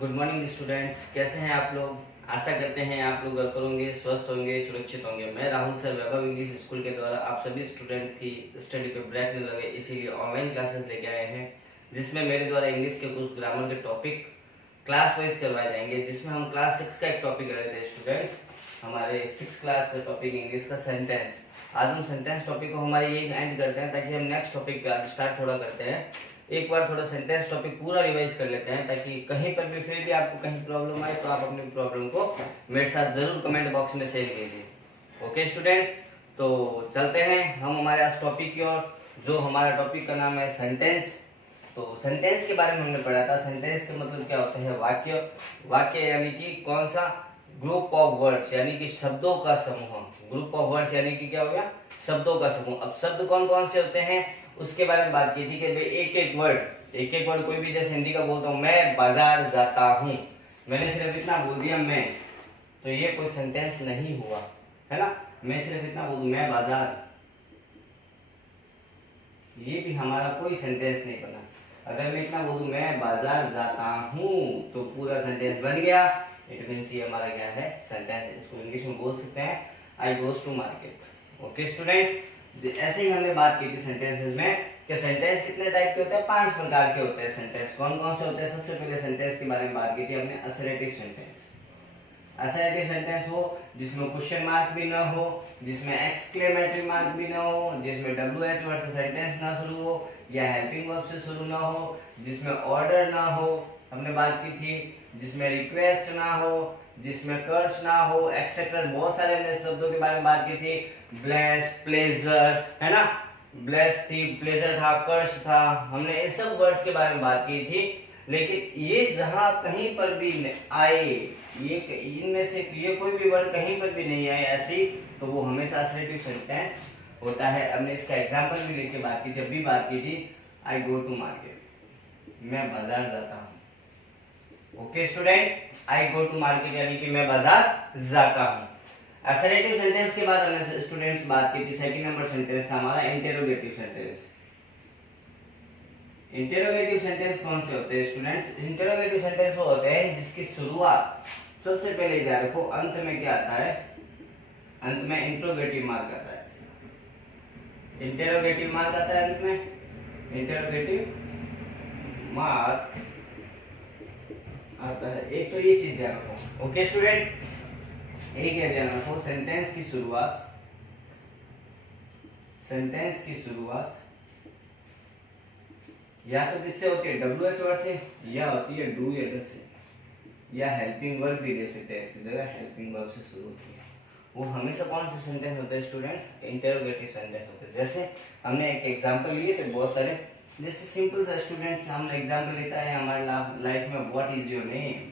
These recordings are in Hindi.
गुड मॉर्निंग स्टूडेंट्स, कैसे हैं आप लोग। आशा करते हैं आप लोग घर पर होंगे, स्वस्थ होंगे, सुरक्षित होंगे। मैं राहुल सर वैभव इंग्लिश स्कूल के द्वारा आप सभी स्टूडेंट की स्टडी पे ब्रेक न लगे इसीलिए ऑनलाइन क्लासेस लेके आए हैं, जिसमें मेरे द्वारा इंग्लिश के कुछ ग्रामर के टॉपिक क्लास वाइज करवाए जाएंगे। जिसमें हम क्लास 6 का एक टॉपिक कर रहे थे स्टूडेंट्स, हमारे 6 क्लास का टॉपिक इंग्लिश का सेंटेंस। आज हम सेंटेंस टॉपिक को हमारे ये एंड करते हैं ताकि हम नेक्स्ट टॉपिक पे आज स्टार्ट थोड़ा करते हैं। एक बार थोड़ा सेंटेंस टॉपिक पूरा रिवाइज कर लेते हैं ताकि कहीं पर भी फिर भी आपको कहीं प्रॉब्लम आए तो आप अपनी प्रॉब्लम को मेरे साथ जरूर कमेंट बॉक्स में शेयर कीजिए। ओके स्टूडेंट, तो चलते हैं हम हमारे आज टॉपिक की ओर, जो हमारा टॉपिक का नाम है सेंटेंस। तो सेंटेंस के बारे में हमने पढ़ा था। सेंटेंस का मतलब क्या होता है? वाक्य। वाक्य यानी कि कौन सा? ग्रुप ऑफ वर्ड्स, यानी कि शब्दों का समूह। ग्रुप ऑफ वर्ड्स यानी कि क्या हो गया? शब्दों का समूह। अब शब्द कौन कौन से होते हैं उसके बारे में बात की थी कि भाई एक एक वर्ड कोई भी, जैसे हिंदी का बोलता हूँ मैं बाजार जाता हूँ, मैंने सिर्फ इतना बोल दिया मैं, तो ये कोई सेंटेंस नहीं हुआ, है ना। मैं सिर्फ इतना बोल दूं मैं बाजार, ये भी हमारा कोई सेंटेंस नहीं बना। अगर मैं इतना बोलूं मैं बाजार जाता हूँ तो पूरा सेंटेंस बन गया। इट मींस ये हमारा क्या है? सेंटेंस। इसको इंग्लिश में बोल सकते हैं I goes to market. Okay student, ऐसे ही हमने बात की थी सेंटेंसेस में कि सेंटेंस कितने टाइप के होते हैं? 5 प्रकार के होते हैं सेंटेंस। कौन कौन से होते हैं? सबसे पहले सेंटेंस के बारे में बात की थी हमने, असर्टिव सेंटेंस। असर्टिव सेंटेंस हो जिसमें क्वेश्चन मार्क भी ना हो, जिसमें एक्सक्लेमेटरी मार्क भी ना हो, जिसमें WH वर्ड से सेंटेंस ना शुरू हो या हेल्पिंग वर्ब से शुरू ना हो, जिसमें ऑर्डर ना हो, हमने बात की थी, जिसमें रिक्वेस्ट ना हो, जिसमें कर्स ना हो, एक्सेट्रा। बहुत सारे हमने शब्दों के बारे में बात की थी। ब्लेस, प्लेजर, है ना, ब्लेस थी, प्लेजर था, कर्स था, हमने इन सब वर्ड्स के बारे में बात की थी। लेकिन ये जहां कहीं पर भी आए, ये इनमें से ये कोई भी वर्ड कहीं पर भी नहीं आए ऐसी, तो वो हमेशा असर्टिव सेंटेंस होता है। हमने इसका एग्जांपल भी लेके बात की थी, अभी बात की थी, आई गो टू मार्केट, मैं बाजार जाता हूँ। Okay student, I go to market यानी कि मैं बाजार जाता हूँ। असर्टिव सेंटेंस के बाद हमने स्टूडेंट्स बात की थी, सेकंड नंबर सेंटेंस था हमारा इंटेरोगेटिव सेंटेंस। इंटेरोगेटिव सेंटेंस कौन से होते हैं स्टूडेंट्स? इंटेरोगेटिव सेंटेंस वो होते हैं जिसकी शुरुआत, सबसे पहले ध्यान रखो, अंत में क्या आता है? अंत में इंट्रोगेटिव मार्क आता है। इंटेरोगेटिव मार्क आता है अंत में, इंटेरोगेटिव मार्क आता है। एक तो ये चीज ध्यान रखो। ओके स्टूडेंट, एक है ध्यान रखो, सेंटेंस की शुरुआत, सेंटेंस की शुरुआत या तो किससे होती है? WH वर्ड से, या होती है डू या डज से, या हेल्पिंग वर्ब भी दे सकते हैं इसकी जगह, हेल्पिंग वर्ब से शुरू होती है। वो हमेशा कौन से सेंटेंस होते हैं स्टूडेंट्स? इंटेरोगेटिव सेंटेंस होते हैं। जैसे हमने एक एग्जांपल लिए थे बहुत सारे, जैसे सिंपल सा स्टूडेंट्स हम एग्जांपल लेता है हमारे लाइफ में, व्हाट इज योर नेम,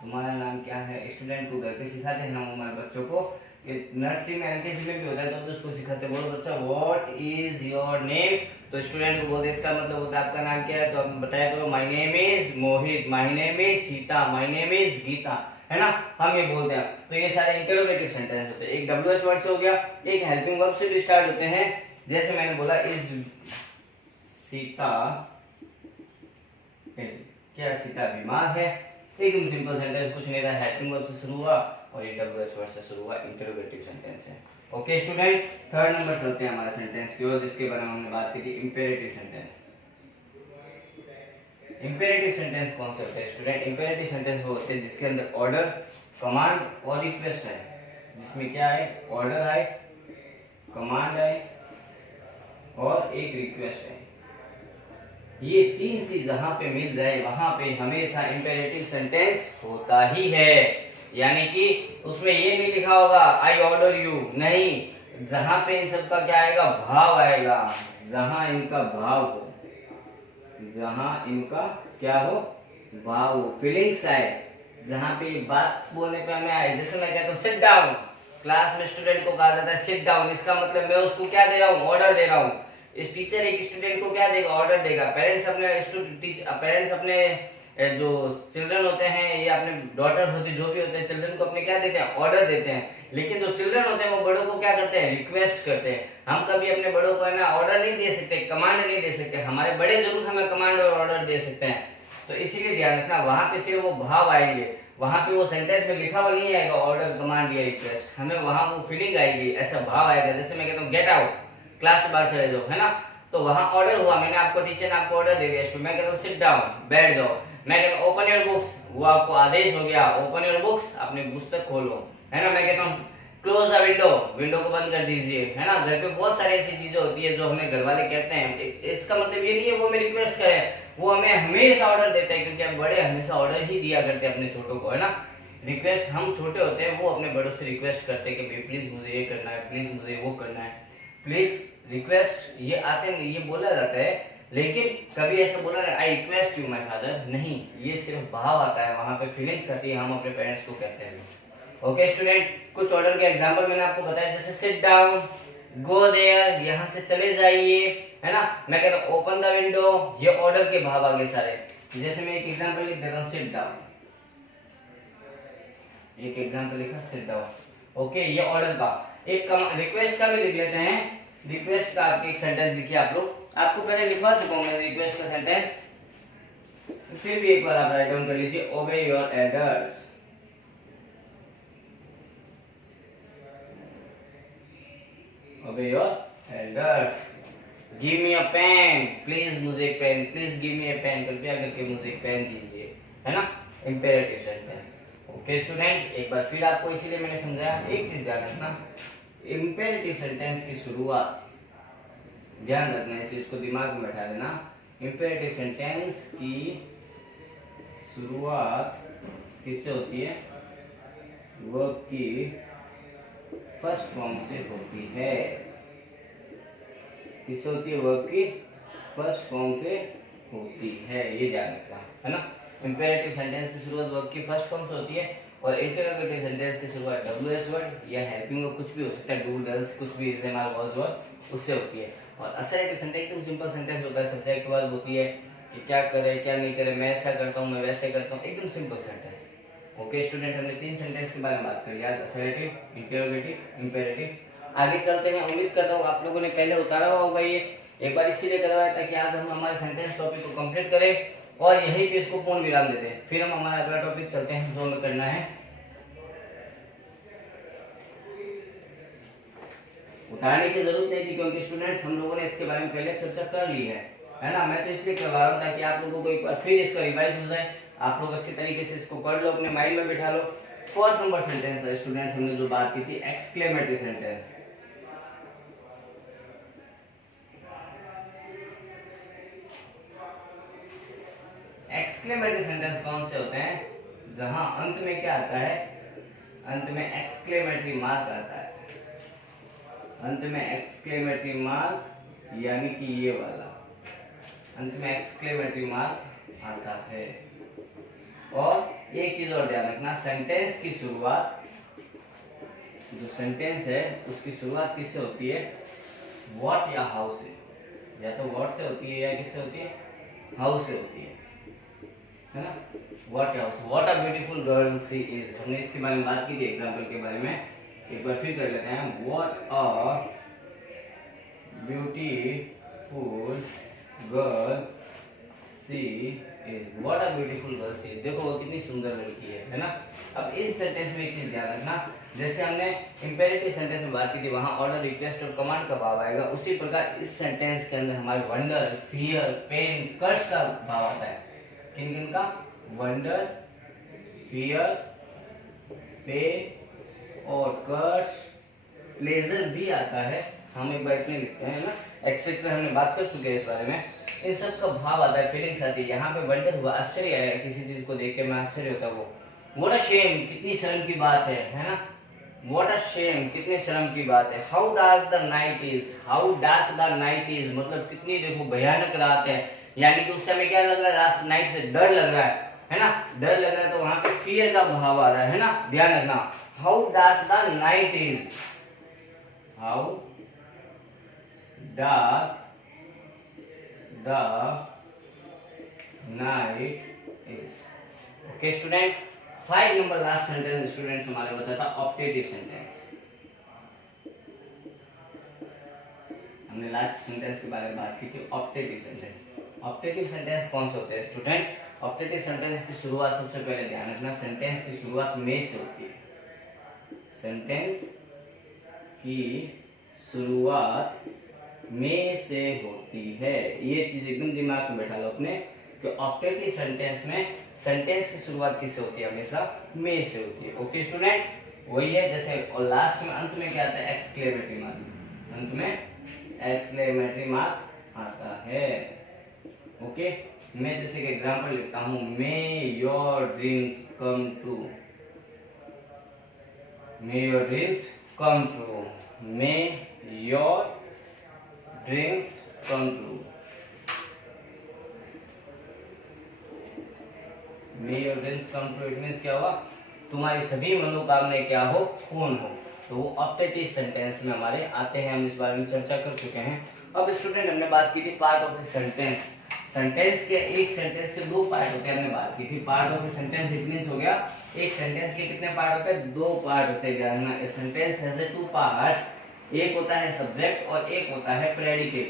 तुम्हारा नाम क्या है? स्टूडेंट को घर पे सिखाते हैं हम हमारे बच्चों को, कि नर्सरी में एलकेजी में भी होता है तो उसको सिखाते हैं, बोलो बच्चा व्हाट इज योर नेम, तो स्टूडेंट को बोलते इसका मतलब होता है आपका नाम क्या है, तो आप बताया करो my name is Mohit, my name is Sita, my name is Geeta, है ना, हम ये बोलते हैं। तो ये सारे इंटेरोगेटिव सेंटेंस होते हैं। एक WH वर्ड से हो गया, एक हेल्पिंग वर्ब से भी स्टार्ट होते हैं, जैसे मैंने बोला इज सीता, क्या सीता बीमार है? एकदम सिंपल सेंटेंस, कुछ नहीं था, हेल्पिंग वर्ब से शुरू हुआ और ये WH वर्ड से शुरू हुआ, इंटेरोगेटिव सेंटेंस है। ओके स्टूडेंट, थर्ड नंबर चलते हैं हमारे सेंटेंस की ओर, जिसके बारे में हमने बात की थी, इंपेरेटिव सेंटेंस। इंपेरेटिव सेंटेंस कौन से होते हैं स्टूडेंट? इंपेरेटिव सेंटेंस वो होते हैं जिसके अंदर ऑर्डर, कमांड और रिक्वेस्ट है। जिसमें क्या है? ऑर्डर आए, कमांड आए और एक रिक्वेस्ट है। ये तीन चीज जहां पे मिल जाए वहां पे हमेशा इंपेरेटिव सेंटेंस होता ही है। यानी कि उसमें ये नहीं लिखा होगा आई ऑर्डर यू, नहीं, जहां पे इन सब का क्या आएगा? भाव आएगा। जहां इनका भाव हो, जहां इनका क्या हो? भाव हो, फीलिंग्स आए, जहां पे बात बोलने पे हमें आए। जैसे मैं कहता हूँ सिट डाउन, क्लास में स्टूडेंट को कहा जाता है सिट डाउन, इसका मतलब मैं उसको क्या दे रहा हूँ? ऑर्डर दे रहा हूँ। इस टीचर एक स्टूडेंट को क्या देगा? ऑर्डर देगा। पेरेंट्स अपने जो चिल्ड्रन होते हैं या अपने डॉटर होती, जो भी होते हैं, चिल्ड्रन को अपने क्या देते हैं? ऑर्डर देते हैं। लेकिन जो चिल्ड्रन होते हैं वो बड़ों को क्या करते हैं? रिक्वेस्ट करते हैं। हम कभी अपने बड़ों को है ना ऑर्डर नहीं दे सकते, कमांड नहीं दे सकते। हमारे बड़े जरूर हमें कमांड और ऑर्डर दे सकते हैं, तो इसीलिए ध्यान रखना, वहां पे सिर्फ वो भाव आएंगे, वहां पे वो सेंटेंस में लिखा हुआ नहीं आएगा ऑर्डर, कमांड या रिक्वेस्ट, हमें वहां वो फीलिंग आएगी, ऐसा भाव आएगा। जैसे मैं कहता हूँ गेट आउट, क्लास से बाहर चले जाओ, है ना, तो वहां ऑर्डर हुआ, मैंने आपको, टीचर ने आपको ऑर्डर दे दिया, मैं कहता हूँ सिट डाउन, बैठ जाओ। मैं कहता हूँ ओपन योर बुक्स, वो आपको आदेश हो गया, ओपन योर बुक्स, अपनी पुस्तक खोलो, है ना। मैं कहता हूँ क्लोज द विंडो, विंडो को बंद कर दीजिए, है ना। घर पे बहुत सारी ऐसी चीजें होती है जो हमें घर वाले कहते हैं, इसका मतलब ये नहीं है वो हमें रिक्वेस्ट करें, वो हमें हमेशा ऑर्डर देते हैं, क्योंकि हम बड़े हमेशा ऑर्डर ही दिया करते हैं अपने छोटों को, है ना। रिक्वेस्ट हम छोटे होते हैं, वो अपने बड़ों से रिक्वेस्ट करते हैं कि भाई प्लीज मुझे ये करना है, प्लीज मुझे वो करना है, प्लीज रिक्वेस्ट, ये आते हैं, ये बोला जाता है, लेकिन कभी ऐसा बोला I request you my father, नहीं, ये सिर्फ भाव आता है, वहां पे फीलिंग्स आती है, हम अपने पेरेंट्स को कहते हैं। ओके स्टूडेंट, कुछ ऑर्डर के एग्जांपल मैंने आपको बताया, जैसे सिट डाउन, गो देयर, यहाँ से चले जाइए, है ना। मैं कहता हूँ ओपन द विंडो, ये ऑर्डर के भाव आ गए सारे। जैसे मैं एक एग्जांपल लिख देता हूँ सिट डाउन, एक एग्जांपल लिखा सिट डाउन, ओके, ये ऑर्डर का। एक रिक्वेस्ट का भी लिख लेते हैं, रिक्वेस्ट का आपके एक सेंटेंस लिखिए आप लोग, आपको पहले लिखवा चुका हूं मैं रिक्वेस्ट का सेंटेंस, फिर भी एक बार आप राइट डाउन कर लीजिए, obey your elders, obey your elders, give me a pen, please मुझे एक pen, please give me a pen, कृपया करके मुझे एक पेन दीजिए, है ना, इंपेरेटिव सेंटेंस। ओके स्टूडेंट, एक बार फिर आपको इसीलिए मैंने समझाया, एक चीज ध्यान रखना, इंपेरेटिव सेंटेंस की शुरुआत, ध्यान रखना है, इस चीज को दिमाग में बैठा देना, इंपेरेटिव सेंटेंस की शुरुआत किससे होती है, वर्ब की फर्स्ट फॉर्म से होती है, किससे होती है, वर्ब की फर्स्ट फॉर्म से होती है, ये ध्यान रखना, है ना। इंपेरेटिव सेंटेंस की शुरुआत वर्ब की फर्स्ट फॉर्म से होती है, और इंटरोगेटिव सेंटेंस की शुरुआत डब्ल्यूएस वर्ड या हेल्पिंग वर्ब कुछ भी हो सकता है, डू डज कुछ भी, इस्तेमाल वाज वर्ड, उससे होती है। और असर्टिव सेंटेंस एकदम सिंपल सेंटेंस होता है, सब्जेक्ट वर्ब होती है कि क्या करे क्या नहीं करे, मैं ऐसा करता हूँ, मैं वैसे करता हूँ, एकदम सिंपल सेंटेंस। ओके स्टूडेंट, हमने 3 सेंटेंस के बारे में बात करी आज, असर्टिव, इंटरोगेटिव, इंपेरेटिव। आगे चलते हैं, उम्मीद करता हूँ आप लोगों ने पहले उतारा होगा ये, एक बार इसीलिए करवाया ताकि आज हम हमारे सेंटेंस टॉपिक को कंप्लीट करें और यहीं पे इसको पूर्ण विराम देते हैं, फिर हम हमारा अगला टॉपिक चलते हैं जो हमें करना है। उतारने की जरूरत नहीं थी क्योंकि स्टूडेंट्स हम लोगों ने इसके बारे में पहले चर्चा कर ली है ना। मैं तो इसलिए करवा रहा हूँ ताकि आप लोगों को एक बार फिर इसका रिवाइज हो जाए, आप लोग अच्छी तरीके से इसको कर लो, अपने माइंड में बिठा लो। 4th नंबर सेंटेंस था स्टूडेंट्स, हमने जो बात की थी एक्सक्लेमेटरी सेंटेंस। एक्सक्लेमेटरी सेंटेंस कौन से होते हैं, जहां अंत में क्या आता है, अंत में एक्सक्लेमेटरी मार्क आता है, अंत में एक्सक्लेमेटरी मार्क, यानी कि ये वाला, अंत में एक्सक्लेमेटरी मार्क आता है। और एक चीज और ध्यान रखना, सेंटेंस की शुरुआत, जो सेंटेंस है उसकी शुरुआत किससे होती है, व्हाट या हाउ से, या तो व्हाट से होती है या किससे होती है, हाउ से होती है ना। व्हाट या हाउ से, what a beautiful girl she is, हमने इसके बारे में बात की थी एग्जांपल के बारे में, एक बार फिर कर लेते हैं, what a beautiful girl she is, what a beautiful girl she is, देखो वो कितनी सुंदर लड़की है ना। अब इस सेंटेंस में एक चीज ध्यान रखना, जैसे हमने इंपेरेटिव सेंटेंस में बात की थी वहां ऑर्डर, रिक्वेस्ट और कमांड का भाव आएगा, उसी प्रकार इस सेंटेंस के अंदर हमारे वंडर, फियर, पेन, कर्ष का भाव आता है। किन किन का, वंडर, फियर, पेन और कर्ष, प्लेजर भी आता है, हम एक बार इतने लिखते हैं ना, एक्सेट्रा हमने बात कर चुके हैं इस बारे में। इन सब का भाव आता है, फीलिंग्स आती है। यहाँ पे वंडर हुआ, आश्चर्य आया, किसी चीज को देख के मैं आश्चर्य होता वो, व्हाट अ शेम, कितनी शर्म की बात है ना, व्हाट अ शेम, कितने शर्म की बात है। How dark the night is, how dark the night is, मतलब कितनी देखो भयानक रात है, यानी कि उस समय क्या लग रहा है, रात नाइट से डर लग रहा है ना, डर लग रहा है, तो वहां पे फियर का भाव आ रहा है ना, ध्यान रखना। How dark the night is, how dark the night is. Okay student, 5 number last sentence students हमारे बचा था ऑप्टेटिव सेंटेंस। हमने लास्ट सेंटेंस के बारे में बात की थी, ऑप्टेटिव सेंटेंस। ऑप्टेटिव सेंटेंस कौन से होते हैं स्टूडेंट? ऑप्टेटिव सेंटेंस की शुरुआत सबसे पहले ध्यान रखना, सेंटेंस की शुरुआत में से होती है। सेंटेंस की शुरुआत में से होती है, ये चीज एकदम दिमाग में बैठा लो अपने कि ऑप्टेटिव सेंटेंस में सेंटेंस की शुरुआत किससे होती है? हमेशा में से होती है। ओके स्टूडेंट, वही है जैसे, और लास्ट में अंत में क्या आता है? एक्सक्लेमेटरी मार्क, अंत में एक्सक्लेमेटरी मार्क आता है। ओके, मैं जैसे कि एग्जांपल लिखता हूं, मे your dreams come true, may your dreams come true, may your dreams come true, may your dreams come true. It means क्या हुआ? तुम्हारी सभी मनोकामनाएं क्या हो? पूर्ण हो। तो वो ऑप्टेटिव सेंटेंस में हमारे आते हैं, हम इस बारे में चर्चा कर चुके हैं। अब स्टूडेंट हमने बात की थी part of a sentence. Sentence के, एक सेंटेंस के दो पार्ट होते हैं, हमने बात की थी। Part of a sentence it means हो गया, एक सेंटेंस के कितने पार्ट होते हैं? दो पार्ट होते हैं। ध्यान रखना, a sentence has a two parts, एक होता है सब्जेक्ट और एक होता है प्रेडिकेट।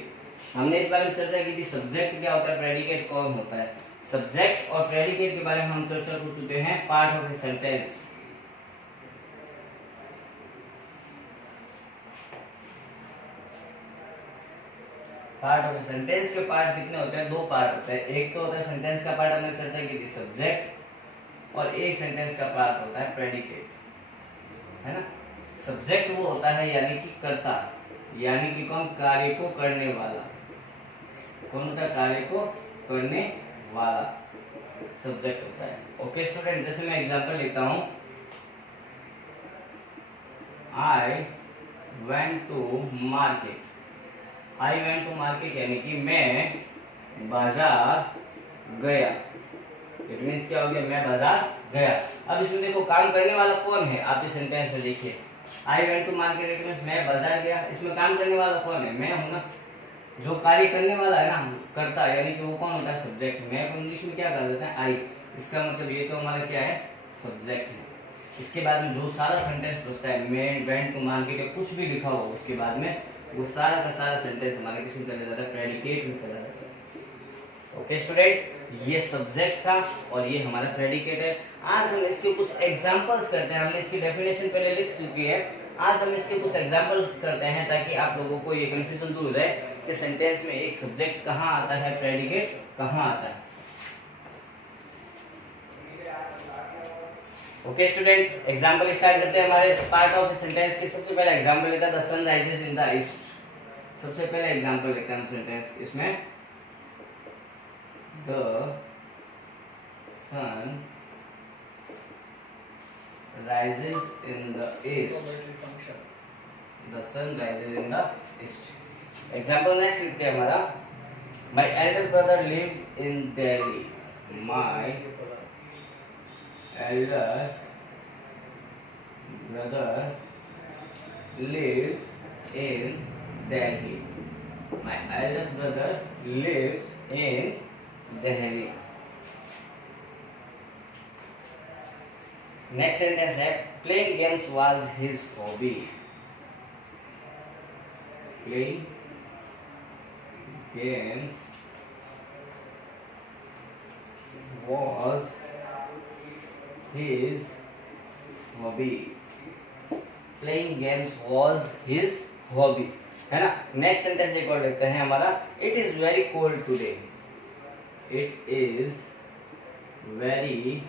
हमने इस बारे में चर्चा की थी, सब्जेक्ट क्या होता है, प्रेडिकेट कौन होता है। सब्जेक्ट और प्रेडिकेट के बारे में हम चर्चा कर चुके हैं part of a sentence. Part of a sentence के पार्ट कितने होते हैं? दो पार्ट होते हैं। एक तो होता है सेंटेंस का पार्ट, हमने चर्चा की थी सब्जेक्ट, और एक सेंटेंस का पार्ट होता है प्रेडिकेट, है ना। सब्जेक्ट वो होता है यानी कि कर्ता, यानी कि कौन? कार्य को करने वाला। कौन होता है? कार्य को करने वाला सब्जेक्ट होता है। ओके स्टूडेंट, जैसे मैं एग्जांपल लेता हूं, I went to market. I went to market यानी कि मैं बाजार गया। इट मींस क्या हो गया? मैं बाजार गया। अब इसमें देखो काम करने वाला कौन है? आप इस सेंटेंस में देखिए, I went to market it means मैं बाजार गया। इसमें काम करने वाला कौन है? मैं हूं ना। जो कार्य करने वाला है ना, करता, यानी कि वो कौन होता है? सब्जेक्ट। मैं को इंग्लिश में क्या कर देते हैं? आई। इसका मतलब ये तो हमारा क्या है? सब्जेक्ट है। इसके बाद में जो सारा सेंटेंस बचता है, मैं वेंट टू मार्केट या कुछ भी लिखा हो उसके बाद में, वो सारा का सारा सेंटेंस हमारे किसमें चला जाता है? प्रेडिकेट में चला जाता है। ओके स्टूडेंट, ये सब्जेक्ट था और ये हमारा प्रेडिकेट है। आज हम इसके कुछ एग्जांपल्स करते हैं। हमने इसकी डेफिनेशन पहले लिख चुकी है, आज हम इसके कुछ एग्जांपल्स करते हैं ताकि आप लोगों को ये कंफ्यूजन दूर हो जाए कि सेंटेंस में एक सब्जेक्ट कहाँ आता है, प्रेडिकेट कहाँ आता है। ओके स्टूडेंट, एग्जांपल स्टार्ट करते हैं हमारे पार्ट ऑफ सेंटेंस के। सबसे पहला एग्जांपल लेता है the sun rises in the east. सबसे पहला एग्जांपल लेते हैं हम सेंटेंस इसमें, the sun rises in the east, the sun rises in the east। Example next लिखते हैं हमारा, my elder brother lived in Delhi, my elder brother lives in Delhi, my elder brother lives in Delhi। Next sentence है, playing games was his hobby, playing games was his hobby, playing games was his hobby, है ना। नेक्स्ट सेंटेंस एक और देखते हैं हमारा, it is very cold today, it is very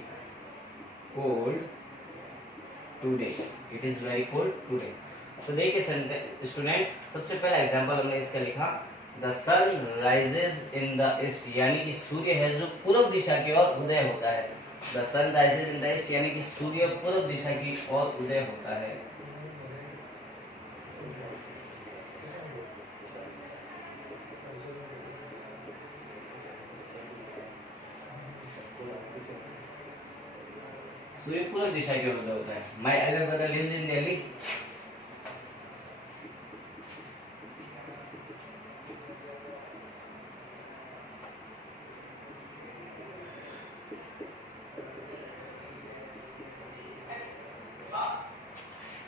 cold today, it is very cold today। तो देखिए स्टूडेंट्स, सबसे पहला एग्जांपल हमने इसका लिखा, the sun rises in the east, यानी कि सूर्य है जो पूर्व दिशा की ओर उदय होता है। The sun rises in the east यानी कि सूर्य पूर्व दिशा की ओर उदय होता है। सूर्य पूर्व दिशा की ओर उदय होता है। My elder brother lives in Delhi,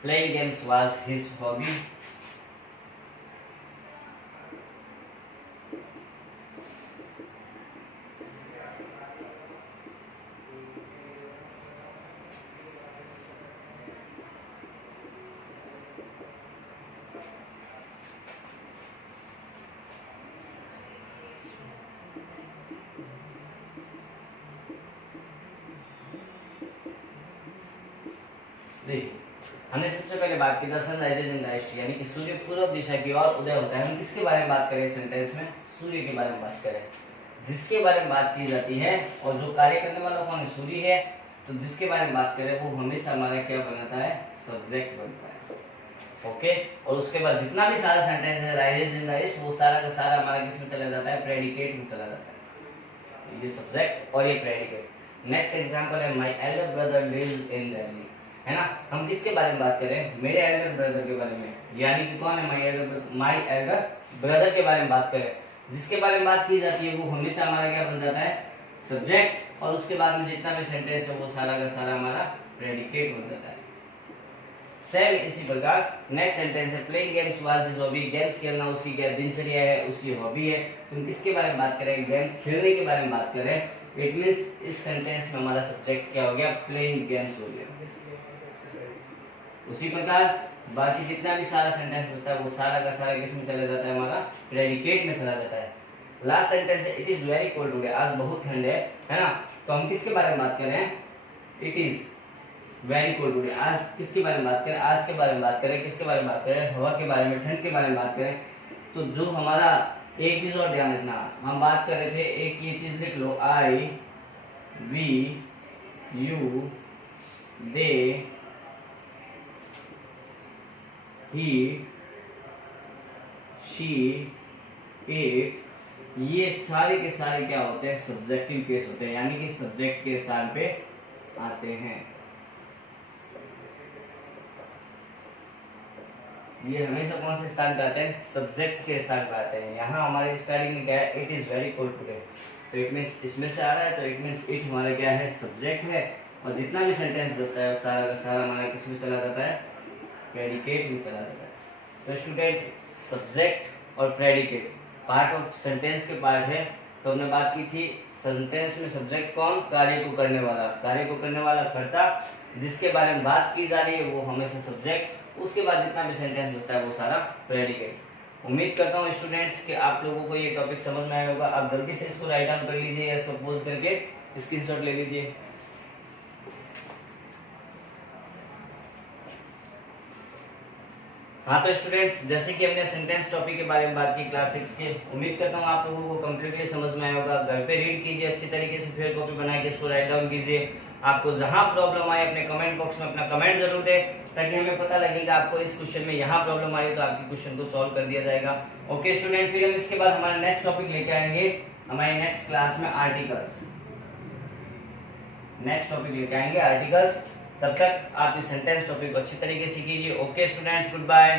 playing games was his hobby, देखिए हमने सबसे पहले बात की the sun rises in the east, यानी कि सूर्य पूर्व दिशा की ओर उदय होता है। हम किसके बारे में बात करें सेंटेंस में? सूर्य के बारे में बात करें। जिसके बारे में बात की जाती है और जो कार्य करने वाला कौन है? सूर्य है। तो जिसके बारे में बात करें वो हमेशा हमारा क्या बनाता है? सब्जेक्ट बनता है। ओके, और उसके बाद जितना भी सारा सेंटेंस है राइजेज इन द ईस्ट, वो सारा का सारा हमारा किसमें चला जाता है? प्रेडिकेट में चला जाता है। ये सब्जेक्ट और ये प्रेडिकेट। नेक्स्ट एग्जांपल है my elder brother lives in Delhi, है ना। हम किसके बारे में बात करें? मेरे एल्डर ब्रदर के बारे में, यानी कि कौन है? माय एल्डर ब्रदर के बारे में बात करें। जिसके बारे में बात की जाती है वो हमेशा हमारा क्या बन जाता है? सब्जेक्ट, और उसके बाद में जितना भी सेंटेंस है वो सारा का सारा हमारा प्रेडिकेट बन जाता है। सेम इसी प्रकार नेक्स्ट सेंटेंस है playing games was his hobby, games खेलना उसकी क्या दिनचर्या है, उसकी हॉबी है। तो हम किसके बारे में बात करें? गेम्स खेलने के बारे में बात करें। इट मींस इस सेंटेंस में हमारा सब्जेक्ट क्या हो गया? प्लेइंग गेम्स हो गया। उसी प्रकार बाकी जितना भी सारा सेंटेंस बचता है वो सारा का सारा किस में चला जाता है? हमारा प्रेडिकेट में चला जाता है। लास्ट सेंटेंस है it is very cold today, आज बहुत ठंड है ना। तो हम किसके बारे में बात कर रहे हैं? It is very cold today, आज किसके बारे में बात करें? आज के बारे में बात करें। किसके बारे में बात करें? हवा के बारे में, ठंड के बारे में बात करें। तो जो हमारा एक चीज और ध्यान रखना, हम बात कर रहे थे, एक ये चीज लिख लो, I we you they he she it, ये सारे के सारे क्या होते हैं? सब्जेक्टिव केस होते हैं, यानी कि सब्जेक्ट के स्थान पे आते हैं। ये हमेशा कौन से स्थान पे आते हैं? सब्जेक्ट के स्थान पे आते हैं। यहाँ हमारे स्टार्टिंग में क्या है? It is very cold today, तो इट मींस इसमें से आ रहा है, तो इट मींस इट हमारा क्या है? सब्जेक्ट है। और जितना भी सेंटेंस बचता है सारा का सारा हमारा किस में चला जाता है? प्रेडिकेट में चला जाता है। तो स्टूडेंट सब्जेक्ट और प्रेडिकेट पार्ट ऑफ सेंटेंस के पार्ट है। तो हमने बात की थी सेंटेंस में सब्जेक्ट कौन? कार्य को करने वाला, कार्य को करने वाला कर्ता। जिसके बारे में बात की जा रही है वो हमेशा सब्जेक्ट, उसके बाद जितना भी सेंटेंस बचता है वो सारा प्रेडिकेट। उम्मीद करता हूँ स्टूडेंट्स कि आप लोगों को ये टॉपिक समझ में आया होगा। आप जल्दी से इसको राइट डाउन कर लीजिए या इसको पोज करके स्क्रीनशॉट ले लीजिए। हाँ तो स्टूडेंट्स, जैसे कि हमने सेंटेंस टॉपिक के बारे में बात की क्लास 6 के, उम्मीद करता हूँ आप लोगों को कंप्लीटली समझ में आया होगा। घर पे रीड कीजिए अच्छी तरीके से, फिर कॉपी बना के इसको राइट डाउन कीजिए। आपको जहां प्रॉब्लम आए अपने कमेंट बॉक्स में अपना कमेंट जरूर दें, ताकि हमें पता लगेगा आपको इस क्वेश्चन में यहाँ प्रॉब्लम आई तो आपकी क्वेश्चन को सॉल्व कर दिया जाएगा। ओके स्टूडेंट, फिर हम इसके बाद हमारा नेक्स्ट टॉपिक लेके आएंगे हमारे नेक्स्ट क्लास में आर्टिकल्स। नेक्स्ट टॉपिक लेके आएंगे आर्टिकल्स। तब तक आप इस सेंटेंस टॉपिक को अच्छी तरीके से कीजिए। Okay students, good bye.